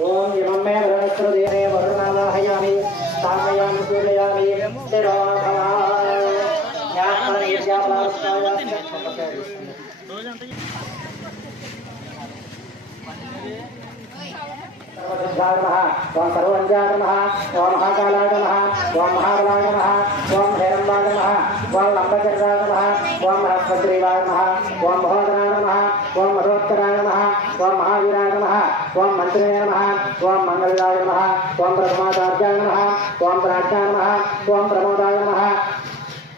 ओम इमं मे वरुणस्रुदेने वरुणावाहयामि स्थापयामि पूजयामि स्थिरो भवाय ओम सर्वंजाय नमः ओम महाकालाय नमः ओम महाबलाय नमः ओम हेरंबाय नमः ओम लंबचक्राय नमः ओम बृहस्पतिदेवाय नमः ओम महोदराय नमः ओम मधोत्तराय नमः ओम महावीराय नमः ओम मंत्रिणे नमः ओम मंगलाय नमः ओम ब्रह्माचार्याय नमः ओम प्राज्ञाय नमः ओम प्रमोदाय नमः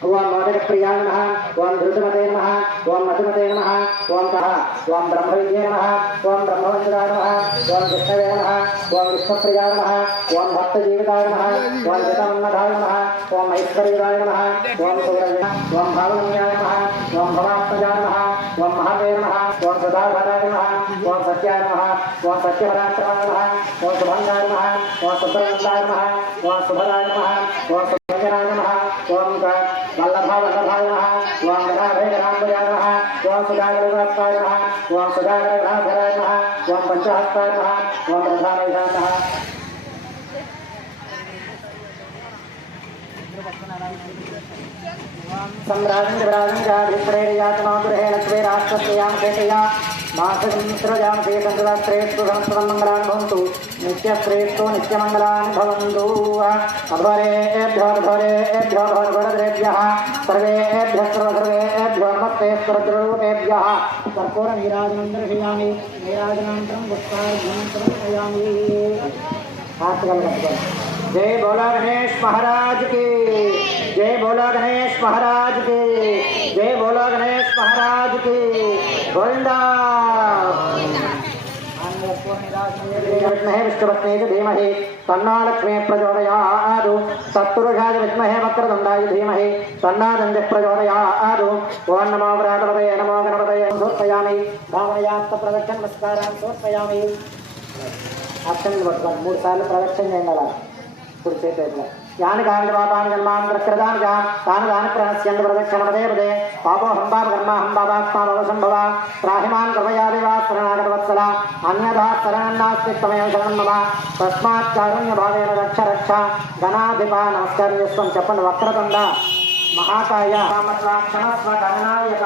ओम मोदकप्रियाय नमः ओम धृतमते नमः ओम मधुमते नमः ओम कः ओम ब्रह्मविद्ये नमः ओम ब्रह्मवंदनाय नमः ओम विष्णवे नमः ओम विष्णुप्रियाय नमः ओम भक्तजीविताय नमः ओम जतमन्मधाय नमः ओम ऐश्वर्याय नमः ओम सूरये ओम भावनम्याय नमः ओम भवात्मजाय नमः ओम महादेव नमः ओम सदाधाराय नमः ओम सत्याय नमः ओम सत्यपराक्रमाय नमः ओम शुभंगाय नमः ओम सुब्रह्मण्याय नमः ओम शुभराय नमः ओम सुभंजनाय नमः ओम वल्लभाय नमः ओम गणाभैरवाय नमः ओम सुधागरनाथाय नमः ओम सुधागरनाथाय नमः ओम पंचहस्ताय नमः ओम प्रधानाय नमः नित्यश्रेष्ठो नित्यमंगलानि भवन्तु अध्वरेभ्यो वरद्रेभ्यः सर्वेभ्यः सर्वेभ्यो नमस्ते स्वरुपेभ्यः कर्पूरनीराजनं दर्शयामि नीराजनानन्तरं पुष्पार्घ्यं समर्पयामि। जय बोला गणेश महाराज की जय बोला गणेश महाराज की जय बोला गणेश महाराज की गोविंदा विद्महे विष्णुपत्नी धीमहि तन्नो लक्ष्मी प्रचोदयात् तत्पुरुषाय विद्महे वक्रतुण्डाय धीमहि तन्नो दन्तिः प्रचोदयात् ओम नमो गणाधिपतये नमो गणपतये समर्पयामि भावयात् प्रदक्षिण नमस्कारान् समर्पयामि। అక్షంతలు పట్టుకోండి 3 సార్లు ప్రదక్షిణ చేయాలి ఇప్పుడు చేతుల్లో యాని కాని పాపాని జన్మాంతరకృతాని తాను దాని ప్రణశ్యంత ప్రదక్షిణమదే పదే పాపో హంబాప కర్మ హంబాపాత్మావ సంభవ త్రాహిమాన్ కృపయా దేవా శరణాగతవత్సల అన్యథా శరణాస్తి తమయం శరణం మమ తస్మాత్ కారుణ్య భావేన రక్ష రక్ష గణాధిప నమస్కారం చెప్పండి వక్రతుండ మహాకాయ క్షమస్వ గణనాయక